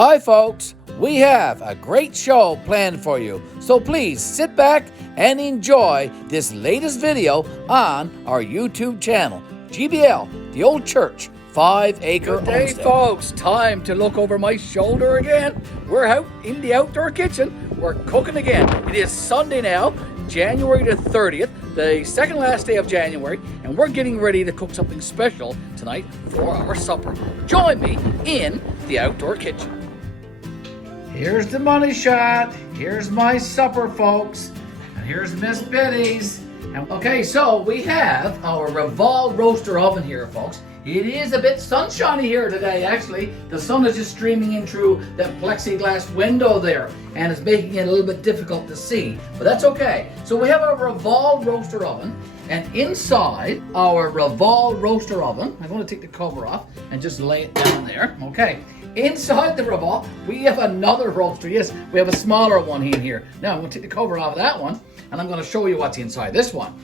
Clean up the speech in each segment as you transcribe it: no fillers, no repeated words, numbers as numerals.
Hi folks, we have a great show planned for you, so please sit back and enjoy this latest video on our YouTube channel, GBL, The Old Church, 5-acre Good day, homestead. folks. Time to look over my shoulder again. We're out in the outdoor kitchen. We're cooking again. It is Sunday now, January the 30th, the second last day of January, and we're getting ready to cook something special tonight for our supper. Join me in the outdoor kitchen. Here's the money shot. Here's my supper, folks. And here's Miss Betty's. Okay, so we have our Revolve roaster oven here, folks. It is a bit sunshiny here today, actually. The sun is just streaming in through that plexiglass window there, and it's making it a little bit difficult to see, but that's okay. So we have our Revolve roaster oven, and inside our Revolve roaster oven, I'm going to take the cover off and just lay it down there, okay. Inside the Revolve, we have another roaster. Yes, we have a smaller one in here. Now, I'm going to take the cover off of that one, and I'm going to show you what's inside this one.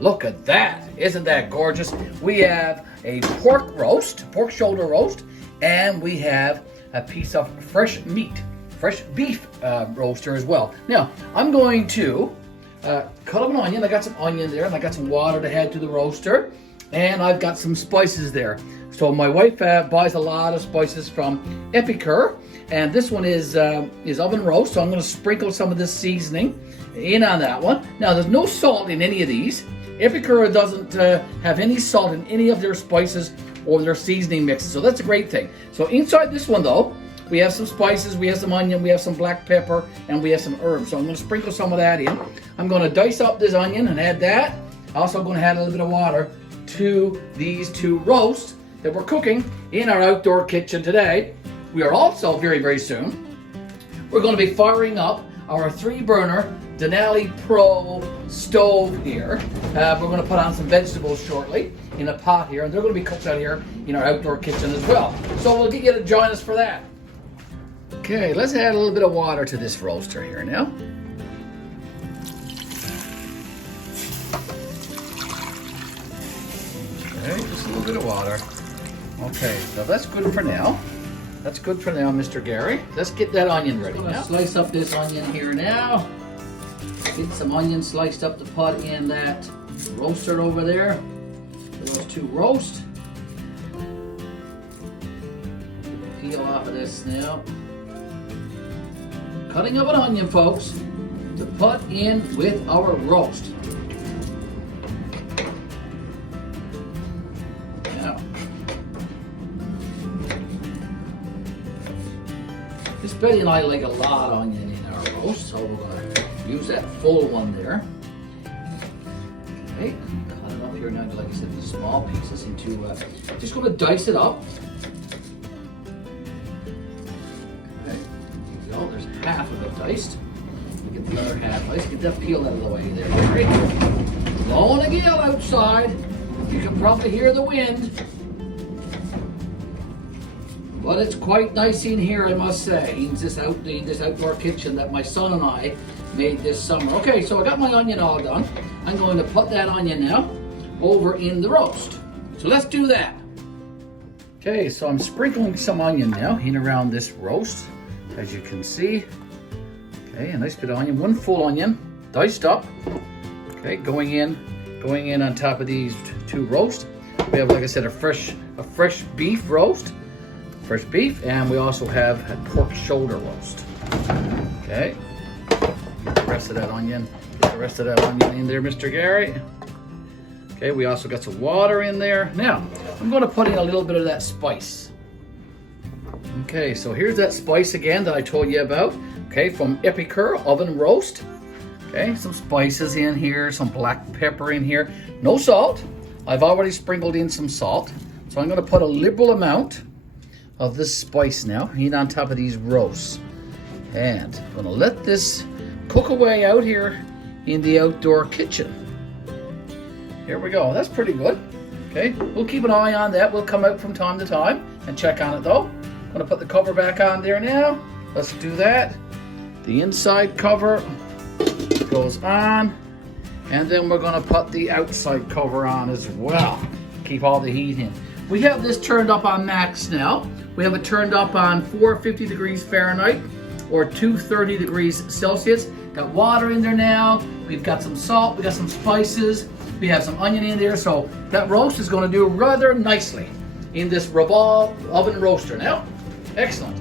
Look at that. Isn't that gorgeous? We have a pork roast, pork shoulder roast, and we have a piece of fresh meat, fresh beef roaster as well. Now, I'm going to cut up an onion. I got some onion there, and I got some water to add to the roaster, and I've got some spices there. So my wife buys a lot of spices from Epicure, and this one is oven roast, so I'm going to sprinkle some of this seasoning in on that one. Now, there's no salt in any of these. Epicure doesn't have any salt in any of their spices or their seasoning mixes, so that's a great thing. So inside this one, though, we have some spices, we have some onion, we have some black pepper, and we have some herbs. So I'm going to sprinkle some of that in. I'm going to dice up this onion and add that. Also going to add a little bit of water to these two roasts that we're cooking in our outdoor kitchen today. We are also very, very soon, we're going to be firing up our 3-burner Denali Pro stove here. We're going to put on some vegetables shortly in a pot here, and they're going to be cooked out here in our outdoor kitchen as well. So we'll get you to join us for that. Okay, let's add a little bit of water to this roaster here now. Okay, just a little bit of water. Okay, so that's good for now. That's good for now, Mr. Gary. Let's get that onion ready now. Slice up this onion here now. Get some onion sliced up to put in that roaster over there for those two roasts. Peel off of this now. Cutting up an onion, folks, to put in with our roast. Now, Miss Betty and I like a lot of onion in our roast, so we're going to use that full one there. Okay, cut it up here now, like I said, these small pieces into, just going to dice it up. Okay, there you go, there's half of it diced. We get the other half diced, get that peeled out of the way there. Right. Blowing a gale outside, you can probably hear the wind. But it's quite nice in here, I must say, in this outdoor kitchen that my son and I made this summer. Okay, so I got my onion all done. I'm going to put that onion now over in the roast. So let's do that. Okay, so I'm sprinkling some onion now in around this roast, as you can see. Okay, a nice bit of onion, one full onion, diced up. Okay, going in on top of these two roasts. We have, like I said, a fresh beef roast. Fresh beef, and we also have a pork shoulder roast. Okay, get the rest of that onion. Get the rest of that onion in there, Mr. Gary. Okay, we also got some water in there. Now, I'm going to put in a little bit of that spice. Okay, so here's that spice again that I told you about. Okay, from Epicure oven roast. Okay, some spices in here, some black pepper in here. No salt. I've already sprinkled in some salt. So I'm going to put a liberal amount of this spice now in on top of these roasts, and I'm going to let this cook away out here in the outdoor kitchen. Here we go. That's pretty good. Okay, we'll keep an eye on that. We'll come out from time to time and check on it though. I'm going to put the cover back on there now. Let's do that. The inside cover goes on, and then we're going to put the outside cover on as well. Keep all the heat in. We have this turned up on max now. We have it turned up on 450 degrees Fahrenheit or 230 degrees Celsius. Got water in there now. We've got some salt, we got some spices, we have some onion in there. So that roast is going to do rather nicely in this Revolve oven roaster now. Excellent.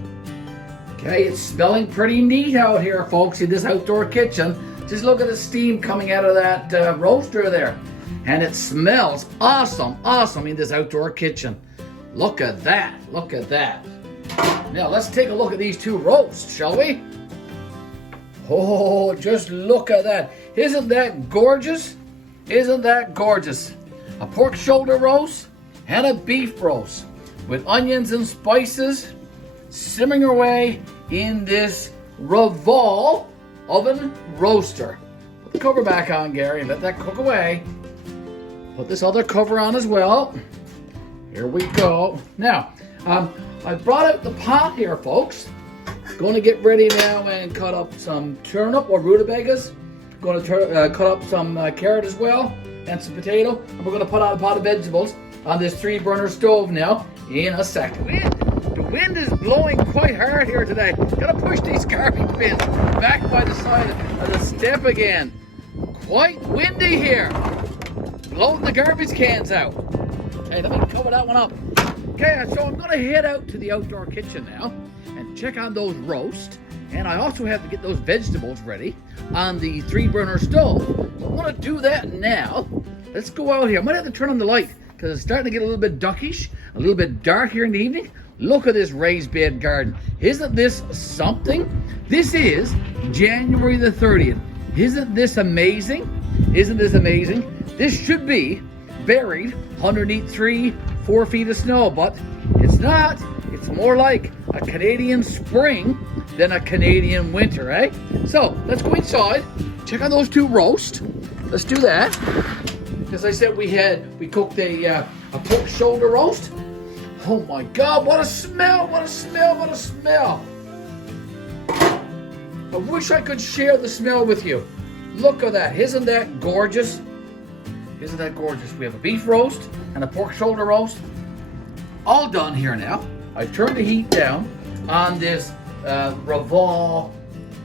Okay, it's smelling pretty neat out here, folks, in this outdoor kitchen. Just look at the steam coming out of that roaster there. And it smells awesome, awesome in this outdoor kitchen. Look at that, look at that. Now let's take a look at these two roasts, shall we? Oh, just look at that. Isn't that gorgeous? Isn't that gorgeous? A pork shoulder roast and a beef roast with onions and spices simmering away in this Revolve oven roaster. Put the cover back on, Gary, and let that cook away. Put this other cover on as well. Here we go. Now, I brought out the pot here, folks. Going to get ready now and cut up some turnip or rutabagas. Going to cut up some carrot as well and some potato. And we're going to put on a pot of vegetables on this 3-burner stove now in a second. The wind is blowing quite hard here today. Gotta push these garbage bins back by the side of the step again. Quite windy here. Blowing the garbage cans out. Okay, let me cover that one up. Okay, so I'm gonna head out to the outdoor kitchen now and check on those roasts. And I also have to get those vegetables ready on the 3-burner stove. So I'm gonna do that now. Let's go out here. I might have to turn on the light because it's starting to get a little bit duckish, a little bit dark here in the evening. Look at this raised bed garden. Isn't this something? This is January the 30th. Isn't this amazing? Isn't this amazing? This should be buried underneath 3-4 feet of snow, but it's not. It's more like a Canadian spring than a Canadian winter, eh? So let's go inside, check on those two roasts. Let's do that. As I said, we cooked a pork shoulder roast. Oh my God, what a smell, what a smell, what a smell. I wish I could share the smell with you. Look at that, isn't that gorgeous? Isn't that gorgeous? We have a beef roast and a pork shoulder roast. All done here now. I've turned the heat down on this Revolve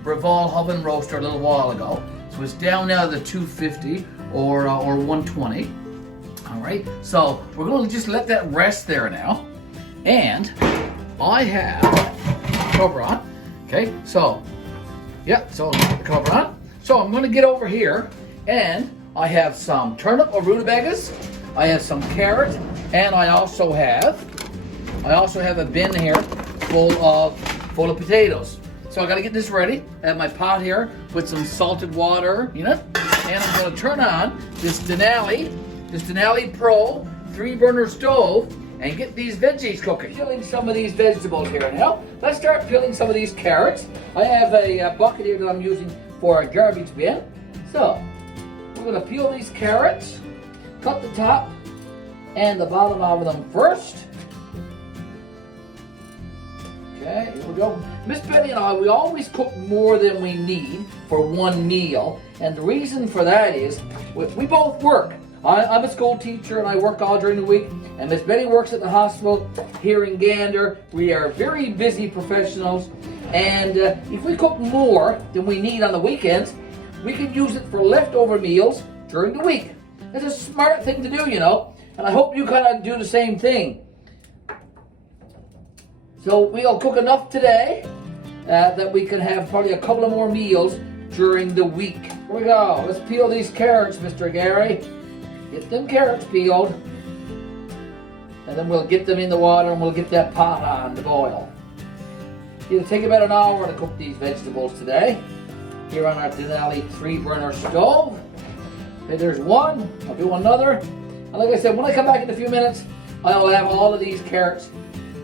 oven roaster a little while ago. So it's down now to the 250 or 120. All right, so we're going to just let that rest there now. And I have the cover on. Okay, so, yeah, so the cover on. So I'm going to get over here and I have some turnip or rutabagas. I have some carrot, and I also have a bin here full of potatoes. So I got to get this ready. I have my pot here with some salted water in it, and I'm going to turn on this Denali Pro 3-burner stove and get these veggies cooking. Peeling some of these vegetables here now. Let's start peeling some of these carrots. I have a bucket here that I'm using for a garbage bin. So we're going to peel these carrots, cut the top and the bottom of them first. Okay, here we go. Miss Betty and I, we always cook more than we need for one meal. And the reason for that is we both work. I'm a school teacher and I work all during the week. And Miss Betty works at the hospital here in Gander. We are very busy professionals. And if we cook more than we need on the weekends, we can use it for leftover meals during the week. It's a smart thing to do, you know. And I hope you kind of do the same thing. So we'll cook enough today that we can have probably a couple of more meals during the week. Here we go. Let's peel these carrots, Mr. Gary. Get them carrots peeled. And then we'll get them in the water and we'll get that pot on to boil. It'll take about an hour to cook these vegetables today. Here on our Denali 3-burner stove. Okay, there's one. I'll do another. And like I said, when I come back in a few minutes, I'll have all of these carrots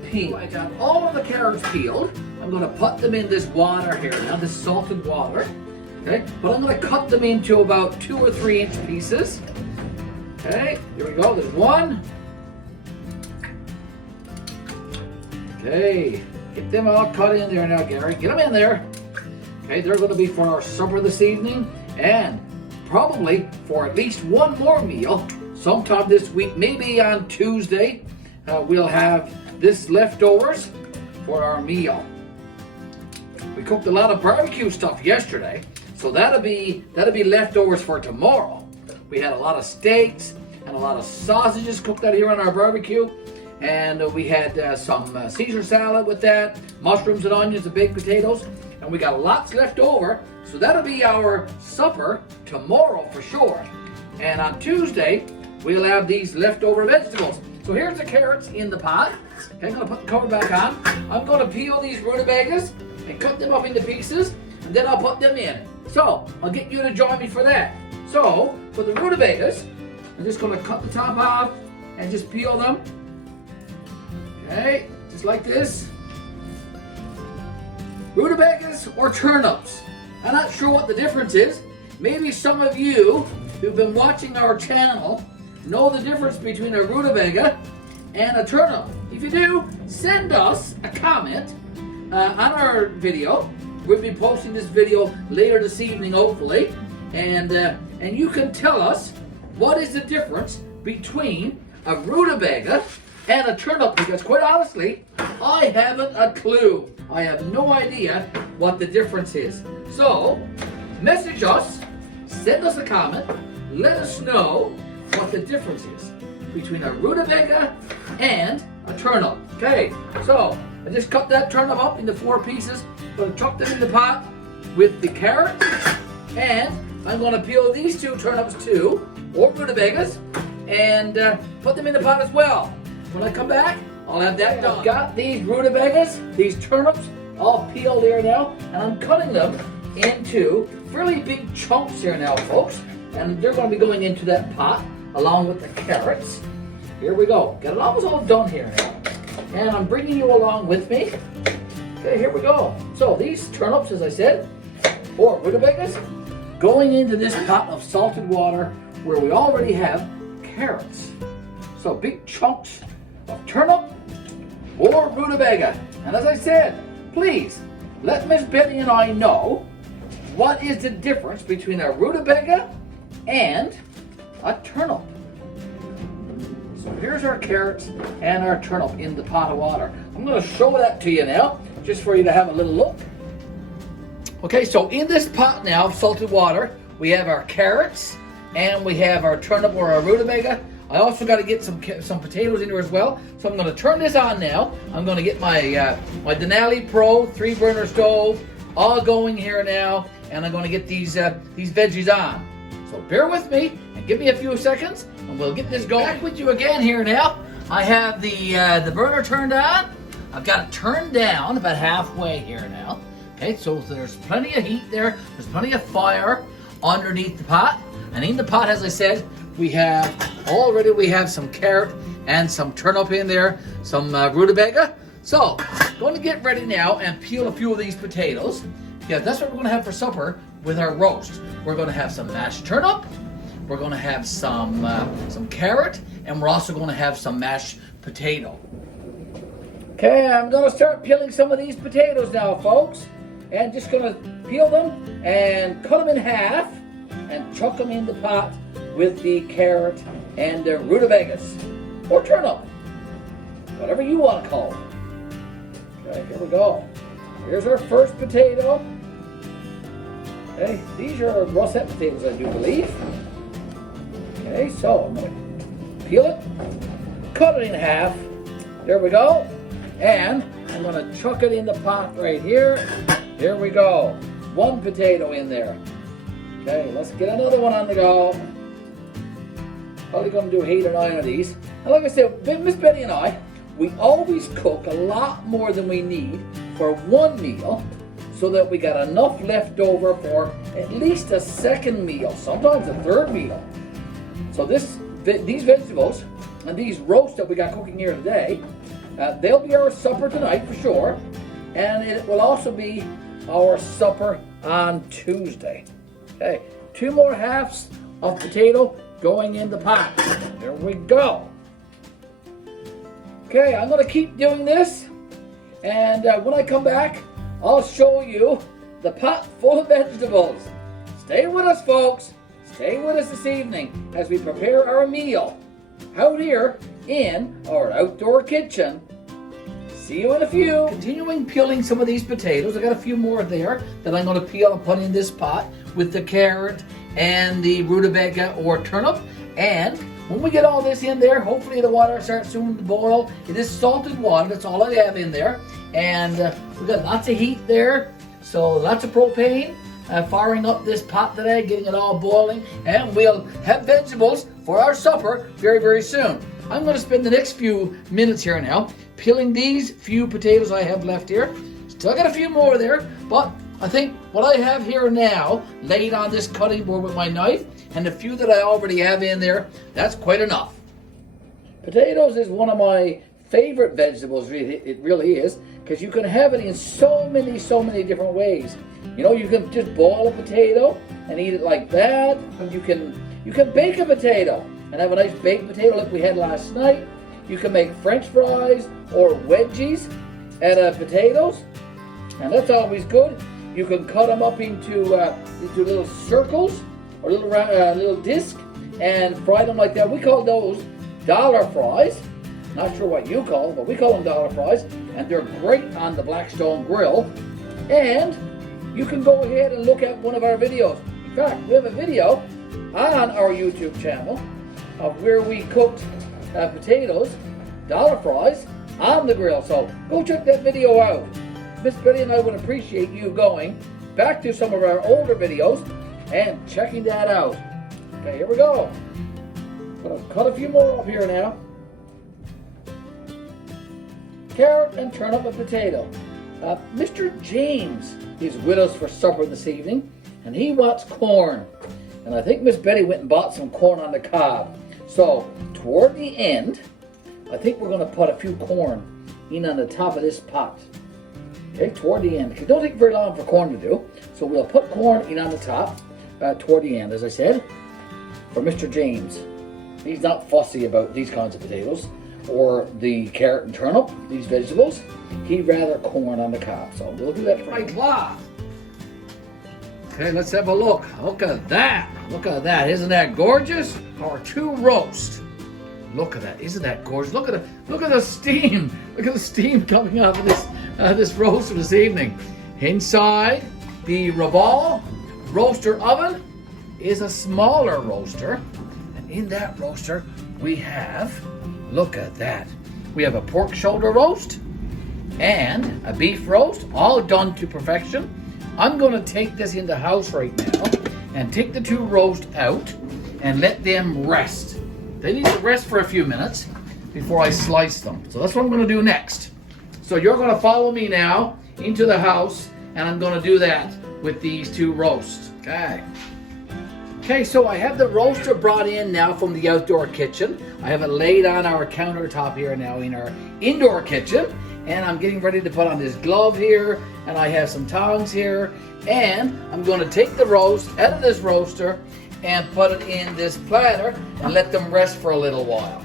peeled. I got all of the carrots peeled. I'm going to put them in this water here, now this salted water. Okay, but I'm going to cut them into about 2 or 3 inch pieces. Okay, here we go. There's one. Okay, get them all cut in there now, Gary. Get them in there. Okay, they're going to be for our supper this evening and probably for at least one more meal sometime this week. Maybe on Tuesday we'll have this leftovers for our meal. We cooked a lot of barbecue stuff yesterday, so that'll be leftovers for tomorrow. We had a lot of steaks and a lot of sausages cooked out here on our barbecue, and we had some Caesar salad with that, mushrooms and onions and baked potatoes, and we got lots left over, so that'll be our supper tomorrow for sure. And on Tuesday, we'll have these leftover vegetables. So here's the carrots in the pot. Okay, I'm gonna put the cover back on. I'm gonna peel these rutabagas and cut them up into pieces, and then I'll put them in. So, I'll get you to join me for that. So, for the rutabagas, I'm just gonna cut the top off and just peel them. Okay, just like this. Rutabagas or turnips? I'm not sure what the difference is. Maybe some of you who've been watching our channel know the difference between a rutabaga and a turnip. If you do, send us a comment on our video. We'll be posting this video later this evening, hopefully, and you can tell us what is the difference between a rutabaga and a turnip, because quite honestly, I haven't a clue. I have no idea what the difference is. So, message us, send us a comment, let us know what the difference is between a rutabaga and a turnip. Okay, so I just cut that turnip up into 4 pieces. I'm going to chuck them in the pot with the carrot, and I'm going to peel these 2 turnips too, or rutabagas, and put them in the pot as well. When I come back, I'll have that done. I've got these rutabagas, these turnips, all peeled here now, and I'm cutting them into fairly big chunks here now, folks, and they're going to be going into that pot along with the carrots. Here we go. Got it almost all done here now, and I'm bringing you along with me. Okay, here we go. So these turnips, as I said, or rutabagas, going into this pot of salted water where we already have carrots. So big chunks of turnip or rutabaga. And as I said, please let Miss Betty and I know what is the difference between a rutabaga and a turnip. So here's our carrots and our turnip in the pot of water. I'm going to show that to you now, just for you to have a little look. Okay, so in this pot now of salted water, we have our carrots and we have our turnip or our rutabaga. I also got to get some potatoes in there as well. So I'm going to turn this on now. I'm going to get my my Denali Pro 3-burner stove all going here now, and I'm going to get these veggies on. So bear with me and give me a few seconds, and we'll get this going. Back with you again here now. I have the burner turned on. I've got it turned down about halfway here now. Okay, so there's plenty of heat there. There's plenty of fire underneath the pot, and in the pot, as I said, we have some carrot and some turnip in there, some rutabaga. So, going to get ready now and peel a few of these potatoes. Yeah, that's what we're going to have for supper with our roast. We're going to have some mashed turnip, we're going to have some carrot, and we're also going to have some mashed potato. Okay, I'm going to start peeling some of these potatoes now, folks. And just going to peel them and cut them in half and chuck them in the pot with the carrot and the rutabagas, or turnip, whatever you want to call them. Okay, here we go. Here's our first potato. Okay, these are russet potatoes, I do believe. Okay, so I'm going to peel it, cut it in half. There we go. And I'm going to chuck it in the pot right here. Here we go. 1 potato in there. Okay, let's get another one on the go. Probably going to do 8 or 9 of these. And like I said, Miss Betty and I, we always cook a lot more than we need for one meal, so that we got enough left over for at least a second meal, sometimes a third meal. So these vegetables and these roasts that we got cooking here today, they'll be our supper tonight for sure, and it will also be our supper on Tuesday. Okay, 2 more halves of potato going in the pot. There we go. Okay, I'm going to keep doing this, and when I come back, I'll show you the pot full of vegetables. Stay with us, folks. Stay with us this evening as we prepare our meal out here in our outdoor kitchen See you in a few. Continuing peeling some of these potatoes. I got a few more there that I'm going to peel and put in this pot with the carrot and the rutabaga or turnip. And when we get all this in there, hopefully the water starts soon to boil. It is salted water. That's all I have in there. And we've got lots of heat there. So lots of propane. Firing up this pot today, getting it all boiling. And we'll have vegetables for our supper very, very soon. I'm going to spend the next few minutes here now peeling these few potatoes I have left here. Still got a few more there, but I think what I have here now laid on this cutting board with my knife and the few that I already have in there, that's quite enough. Potatoes is one of my favorite vegetables, really. It really is, because you can have it in so many different ways. You know, you can just boil a potato and eat it like that, and you can bake a potato and have a nice baked potato like we had last night. You can make French fries or wedgies out of potatoes, and that's always good. You can cut them up into little circles or little disc and fry them like that. We call those dollar fries. Not sure what you call them, but we call them dollar fries, and they're great on the Blackstone grill. And you can go ahead and look at one of our videos. In fact, we have a video on our YouTube channel of where we cooked potatoes, dollar fries, on the grill. So go check that video out. Miss Betty and I would appreciate you going back to some of our older videos and checking that out. Okay, here we go. Gonna cut a few more up here now. Carrot and turnip and potato. Mr. James is with us for supper this evening, and he wants corn. And I think Miss Betty went and bought some corn on the cob. So toward the end, I think we're going to put a few corn in on the top of this pot. Okay, toward the end. It don't take very long for corn to do. So we'll put corn in on the top toward the end, as I said, for Mr. James. He's not fussy about these kinds of potatoes or the carrot and turnip, these vegetables. He'd rather corn on the cob. So we'll do that for my cloth. Okay, let's have a look. Look at that. Look at that. Isn't that gorgeous? Our two roast. Look at that. Isn't that gorgeous? Look at the steam. Look at the steam coming out of this roaster this evening. Inside the Revolve roaster oven is a smaller roaster. And in that roaster we have, look at that. We have a pork shoulder roast and a beef roast, all done to perfection. I'm going to take this in the house right now and take the two roasts out and let them rest. They need to rest for a few minutes before I slice them. So that's what I'm going to do next. So you're going to follow me now into the house, and I'm going to do that with these two roasts. Okay, so I have the roaster brought in now from the outdoor kitchen. I have it laid on our countertop here now in our indoor kitchen. And I'm getting ready to put on this glove here, and I have some tongs here, and I'm going to take the roast out of this roaster and put it in this platter and let them rest for a little while.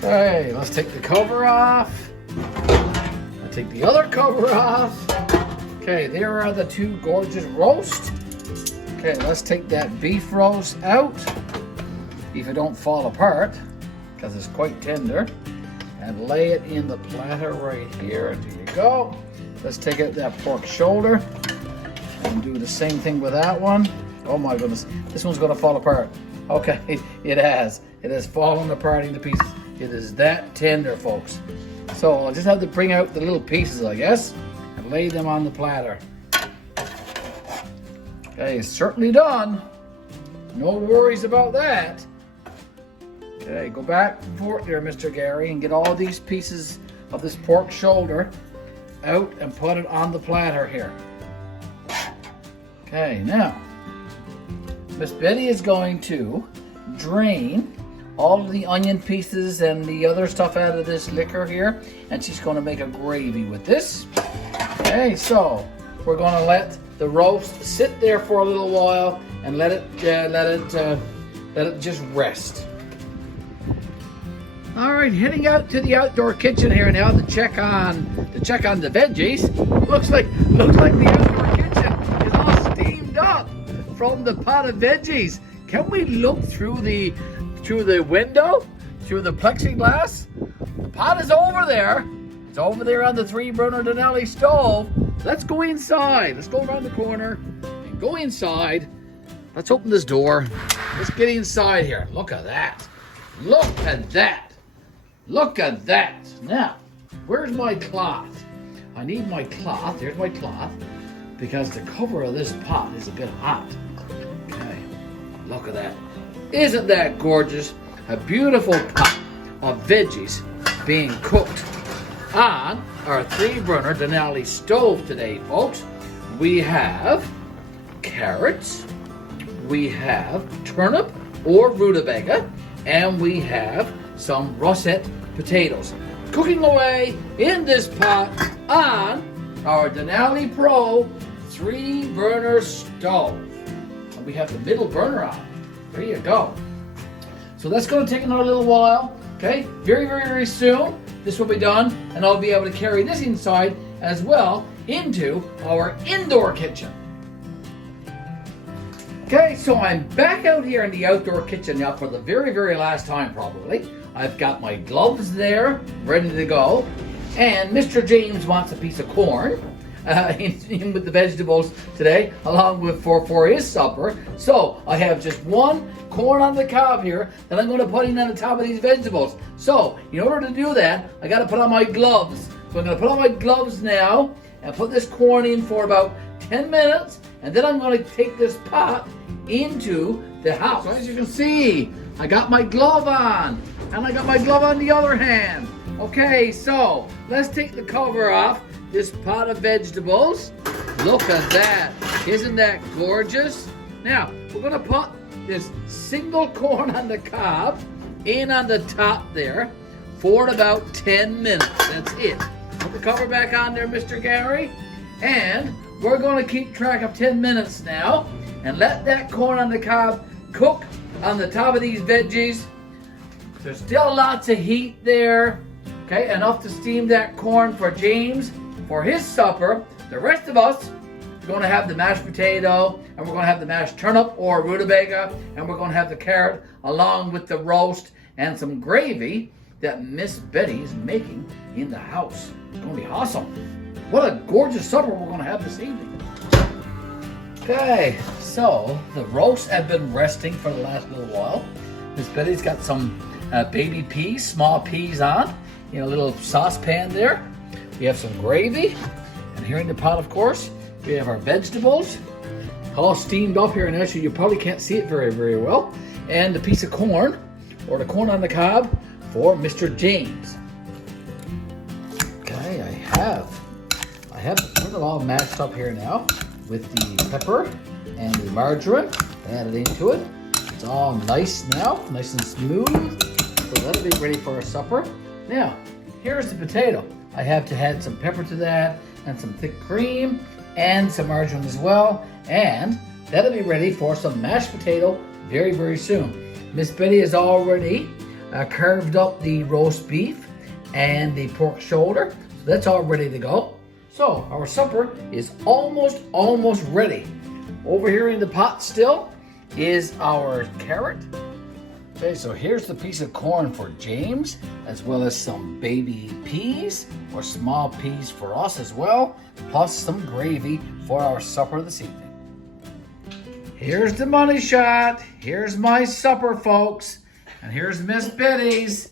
Okay, let's take the cover off. I'll take the other cover off. Okay, there are the two gorgeous roasts. Okay, let's take that beef roast out, if it don't fall apart, because it's quite tender. And lay it in the platter right here. There you go. Let's take out that pork shoulder and do the same thing with that one. Oh my goodness, this one's going to fall apart. Okay, it has. It has fallen apart into pieces. It is that tender, folks. So I'll just have to bring out the little pieces, I guess, and lay them on the platter. Okay, it's certainly done. No worries about that. Okay, go back and forth there, Mr. Garry, and get all these pieces of this pork shoulder out and put it on the platter here. Okay, now, Miss Betty is going to drain all of the onion pieces and the other stuff out of this liquor here, and she's going to make a gravy with this. Okay, so we're going to let the roast sit there for a little while and let it just rest. All right, heading out to the outdoor kitchen here now to check on the veggies. Looks like the outdoor kitchen is all steamed up from the pot of veggies. Can we look through the window, through the plexiglass? The pot is over there. It's over there on the 3-burner Denali stove. Let's go inside. Let's go around the corner and go inside. Let's open this door. Let's get inside here. Look at that. Look at that. Look at that. Now, where's my cloth? I need my cloth. There's my cloth. Because the cover of this pot is a bit hot. Okay. Look at that. Isn't that gorgeous? A beautiful pot of veggies being cooked on our 3-burner Denali stove today, folks. We have carrots, we have turnip or rutabaga, and we have some russet potatoes. Cooking away in this pot on our Denali Pro 3-burner stove. And we have the middle burner on. There you go. So that's going to take another little while. Okay, very, very, very soon this will be done, and I'll be able to carry this inside as well into our indoor kitchen. Okay, so I'm back out here in the outdoor kitchen now for the very, very last time probably. I've got my gloves there, ready to go, and Mr. James wants a piece of corn in with the vegetables today, along with for his supper. So I have just one corn on the cob here that I'm going to put in on the top of these vegetables. So in order to do that, I got to put on my gloves. So I'm going to put on my gloves now and put this corn in for about 10 minutes, and then I'm going to take this pot into the house. So as you can see, I got my glove on, and I got my glove on the other hand. Okay, so let's take the cover off this pot of vegetables. Look at that. Isn't that gorgeous? Now, we're going to put this single corn on the cob in on the top there for about 10 minutes. That's it. Put the cover back on there, Mr. Garry. And we're going to keep track of 10 minutes now and let that corn on the cob cook on the top of these veggies. There's still lots of heat there. Okay, enough to steam that corn for James for his supper. The rest of us are going to have the mashed potato, and we're going to have the mashed turnip or rutabaga, and we're going to have the carrot along with the roast and some gravy that Miss Betty is making in the house. It's going to be awesome. What a gorgeous supper we're going to have this evening. Okay, so the roasts have been resting for the last little while. Miss Betty's got some baby peas, small peas on in a little saucepan there. We have some gravy, and here in the pot, of course, we have our vegetables, all steamed up here, and actually you probably can't see it very, very well, and the piece of corn, or the corn on the cob, for Mr. James. Okay, I have it all mashed up here now with the pepper and the margarine added into it. It's all nice now, nice and smooth. So that'll be ready for our supper. Now, here's the potato. I have to add some pepper to that and some thick cream and some margarine as well. And that'll be ready for some mashed potato very, very soon. Miss Betty has already carved up the roast beef and the pork shoulder. So that's all ready to go. So our supper is almost ready. Over here in the pot still is our carrot. Okay, so here's the piece of corn for James, as well as some baby peas, or small peas for us as well, plus some gravy for our supper this evening. Here's the money shot. Here's my supper, folks. And here's Miss Betty's.